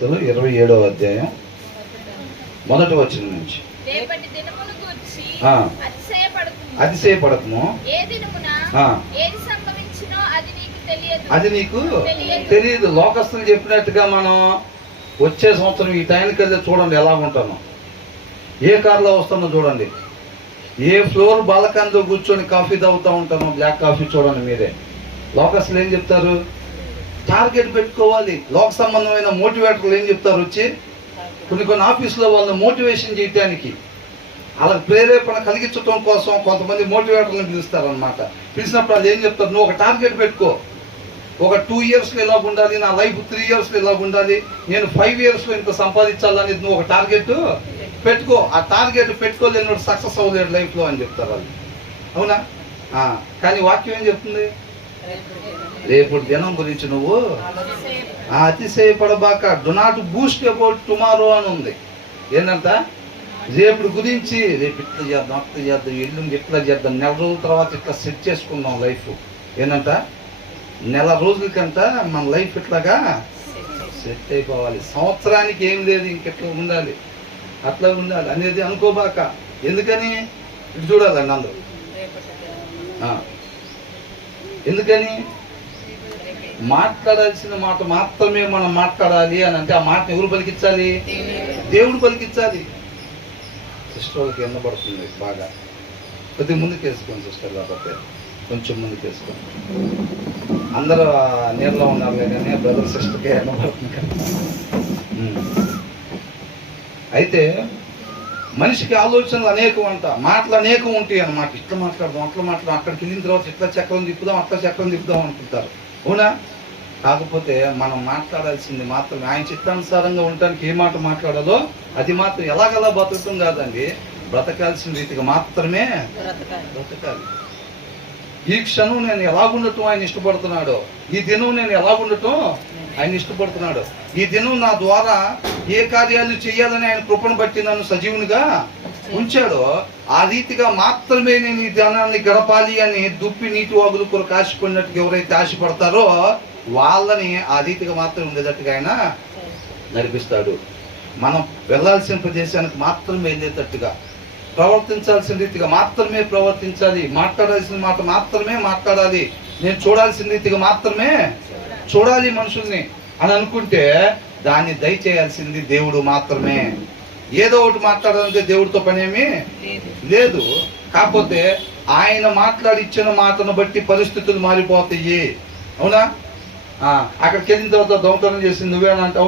27వ అధ్యాయం మొదటి వచనం నుంచి అతిశయపడకము, అది నీకు తెలియదు. లోకస్తులు చెప్పినట్టుగా మనం వచ్చే సంవత్సరం ఈ టైంకి వెళ్ళి చూడండి ఎలా ఉంటాను, ఏ కారులో వస్తానో చూడండి, ఏ ఫ్లోర్ బాలకందో కూర్చొని కాఫీ తాగుతూ ఉంటానో, బ్లాక్ కాఫీ చూడండి మీరే. లోకస్తులు ఏం చెప్తారు? టార్గెట్ పెట్టుకోవాలి. లోక సంబంధమైన మోటివేటర్లు ఏం చెప్తారు? వచ్చి కొన్ని ఆఫీసులో వాళ్ళని మోటివేషన్ చేయడానికి, అలా ప్రేరేపణ కలిగించడం కోసం కొంతమంది మోటివేటర్లను పిలుస్తారనమాట. పిలిచినప్పుడు వాళ్ళు ఏం చెప్తారు? నువ్వు ఒక టార్గెట్ పెట్టుకో, ఒక 2 ఇయర్స్లో ఇలా ఉండాలి, నా లైఫ్ 3 ఇయర్స్లో ఇలా ఉండాలి, నేను 5 ఇయర్స్లో ఇంత సంపాదించాలనేది నువ్వు ఒక టార్గెట్ పెట్టుకో. ఆ టార్గెట్ పెట్టుకోలేని సక్సెస్ అవ్వలేడు లైఫ్లో అని చెప్తారు వాళ్ళు. అవునా? కానీ వాక్యం ఏం చెప్తుంది? రేపు దినం గురించి నువ్వు అతిశయపడబాక, do not boost about tomorrow అని ఉంది. ఏంటంట? రేపు గురించి రేపు ఇట్లా చేద్దాం, అట్లా చేద్దాం, ఎల్లుండి ఇట్లా చేద్దాం, నెల రోజుల తర్వాత ఇట్లా సెట్ చేసుకుందాం లైఫ్. ఏంటంట? నెల రోజులకంట మన లైఫ్ ఇట్లాగా సెట్ అయిపోవాలి. సంవత్సరానికి ఏం లేదు, ఇంకెట్లా ఉండాలి, అట్లా ఉండాలి అనేది అనుకోబాక. ఎందుకని? ఇటు చూడాలండి అందరూ. ఎందుకని? మాట్లాడాల్సిన మాట మాత్రమే మనం మాట్లాడాలి అని అంటే, ఆ మాటను ఎవరు పలికించాలి? దేవుడు పలికించాలి. సిస్టర్ వాళ్ళకి ఎన్నబడుతుంది బాగా. కొద్దిగా ముందుకు వేసుకోండి సిస్టర్, లేకపోతే కొంచెం ముందుకు వేసుకోండి. అందరూ నీళ్ళలో ఉన్నారు కానీ బ్రదర్ సిస్టర్కే ఎన్నబడుతుంది కదా. అయితే మనిషికి ఆలోచనలు అనేకం అంట, మాటలు అనేకం ఉంటాయి అన్నమాట. ఇట్లా మాట్లాడదాం, అట్లా మాట్లాడదాం, అక్కడికి వెళ్ళిన తర్వాత ఇట్లా చక్రం తిప్పుదాం, అట్లా చక్రం తిప్పుదాం అనుకుంటారు. అవునా? కాకపోతే మనం మాట్లాడాల్సింది మాత్రమే ఆయన చిత్తానుసారంగా ఉండటానికి ఏ మాట మాట్లాడాలో అది మాత్రం. ఎలాగలా బతకటం కాదండి, బ్రతకాల్సిన రీతిగా మాత్రమే బ్రతకాలి. ఈ క్షణం నేను ఎలాగుండటం ఆయన ఇష్టపడుతున్నాడో, ఈ దినం నేను ఎలాగుండటం ఆయన ఇష్టపడుతున్నాడు, ఈ దినం నా ద్వారా ఏ కార్యాలు చేయాలని ఆయన కృపను బట్టి నన్ను సజీవునిగా ఉంచాడో ఆ రీతిగా మాత్రమే నేను ఈ దినాన్ని గడపాలి అని దుప్పి నీటి వాగులు కొరకు ఆశపడినట్టుగా ఎవరైతే ఆశపడతారో వాళ్ళని ఆ రీతిగా మాత్రం ఉండేటట్టుగా ఆయన నడిపిస్తాడు. మనం వెళ్ళాల్సిన ప్రదేశానికి మాత్రమే వెళ్ళేటట్టుగా, ప్రవర్తించాల్సిన రీతిగా మాత్రమే ప్రవర్తించాలి, మాట్లాడాల్సిన మాట మాత్రమే మాట్లాడాలి, నేను చూడాల్సిన రీతిగా మాత్రమే చూడాలి మనుషుల్ని అని అనుకుంటే దాన్ని దయచేయాల్సింది దేవుడు మాత్రమే. ఏదో ఒకటి మాట్లాడాలంటే దేవుడితో పనేమీ లేదు. కాకపోతే ఆయన మాట్లాడి ఇచ్చిన మాటను బట్టి పరిస్థితులు మారిపోతాయి. అవునా? అక్కడికి వెళ్ళిన తర్వాత దొంగతనం చేసింది నువ్వేనంటావు.